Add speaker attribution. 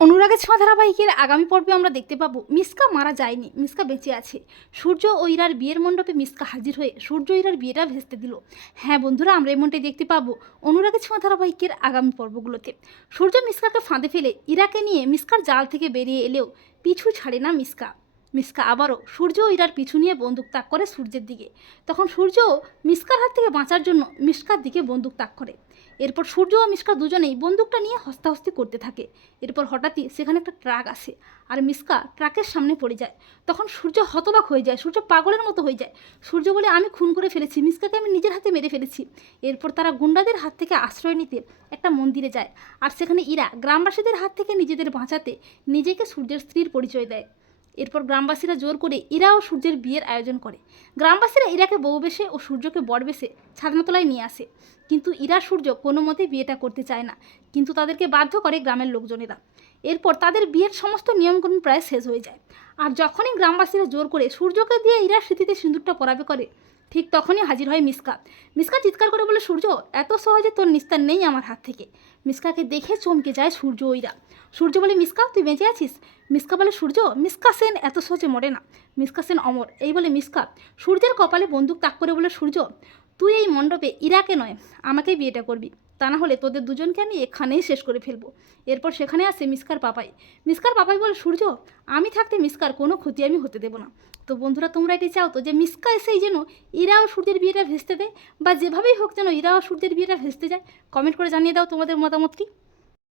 Speaker 1: অনুরাগের ছোঁয়া ধারাবাহিকের আগামী পর্বে আমরা দেখতে পাবো মিসকা মারা যায়নি, মিসকা বেঁচে আছে। সূর্য ও ইরার বিয়ের মণ্ডপে মিসকা হাজির হয়ে সূর্য ইরার বিয়েটা ভেস্তে দিল। হ্যাঁ বন্ধুরা, আমরা এমনটাই দেখতে পাবো অনুরাগের ছোঁয়া ধারাবাহিকের আগামী পর্বগুলোতে। সূর্য মিসকাকে ফাঁদে ফেলে ইরাকে নিয়ে মিসকার জাল থেকে বেরিয়ে এলেও পিছু ছাড়ে না মিসকা। মিসকা আবারও সূর্য ইরার পিছু নিয়ে বন্দুক তাক করে সূর্যের দিকে। তখন সূর্য মিসকার হাত থেকে বাঁচার জন্য মিসকার দিকে বন্দুক তাক করে। এরপর সূর্য ও মিসকা দুজনেই বন্দুকটা নিয়ে হস্তাহস্তি করতে থাকে। এরপর হঠাৎই সেখানে একটা ট্রাক আসে আর মিসকা ট্রাকের সামনে পড়ে যায়। তখন সূর্য হতবাক হয়ে যায়, সূর্য পাগলের মতো হয়ে যায়। সূর্য বলে, আমি খুন করে ফেলেছি, মিসকাকে আমি নিজের হাতে মেরে ফেলেছি। এরপর তারা গুন্ডাদের হাত থেকে আশ্রয় নিতে একটা মন্দিরে যায়। আর সেখানে ইরা গ্রামবাসীদের হাত থেকে নিজেদের বাঁচাতে নিজেকে সূর্যের স্ত্রীর পরিচয় দেয়। এরপর গ্রামবাসীরা জোর করে ইরা ও সূর্যের বিয়ের আয়োজন করে। গ্রামবাসীরা ইরাকে বউ বেশে ও সূর্যকে বর বেশে ছাদনাতলায় নিয়ে আসে। কিন্তু ইরা সূর্য কোনো মতে বিয়েটা করতে চায় না। কিন্তু তাদেরকে বাধ্য করে গ্রামের লোকজনেরা। এরপর তাদের বিয়ের সমস্ত নিয়মকানুন প্রায় শেষ হয়ে যায়। আর যখনই গ্রামবাসীরা জোর করে সূর্যকে দিয়ে ইরার স্মৃতিতে সিঁদুরটা পরাবে করে, ঠিক তখনই হাজির হয় মিসকা। মিসকা চিৎকার করে বলে, সূর্য, এত সহজে তোর নিস্তার নেই আমার হাত থেকে। মিসকাকে দেখে চমকে যায় সূর্য ওইরা সূর্য বলে, মিসকা, তুই বেঁচে আছিস? মিসকা বলে, সূর্য, মিসকা সেন এত সহজে মরে না। মিসকা সেন অমর। এই বলে মিসকা সূর্যের কপালে বন্দুক তাক করে বলে, সূর্য, তুই এই মণ্ডপে ইরাকে নয়, আমাকেই বিয়েটা করবি। তা না হলে তোদের দুজনকে আমি এখানেই শেষ করে ফেলব। এরপর সেখানে আসে মিসকার পাপাই। মিসকার পাপাই বলে, সূর্য, আমি থাকতে মিসকার কোনো ক্ষতি আমি হতে দেবো না। তো বন্ধুরা, তোমরা এটি চাও তো যে মিসকা এসেই যেন ইরা ও সূর্যের বিয়েটা ভেস্তে দেয় বা যেভাবেই হোক যেন ইরা ও সূর্যের বিয়েটা ভেস্তে যায়? কমেন্ট করে জানিয়ে দাও তোমাদের মতামতটি।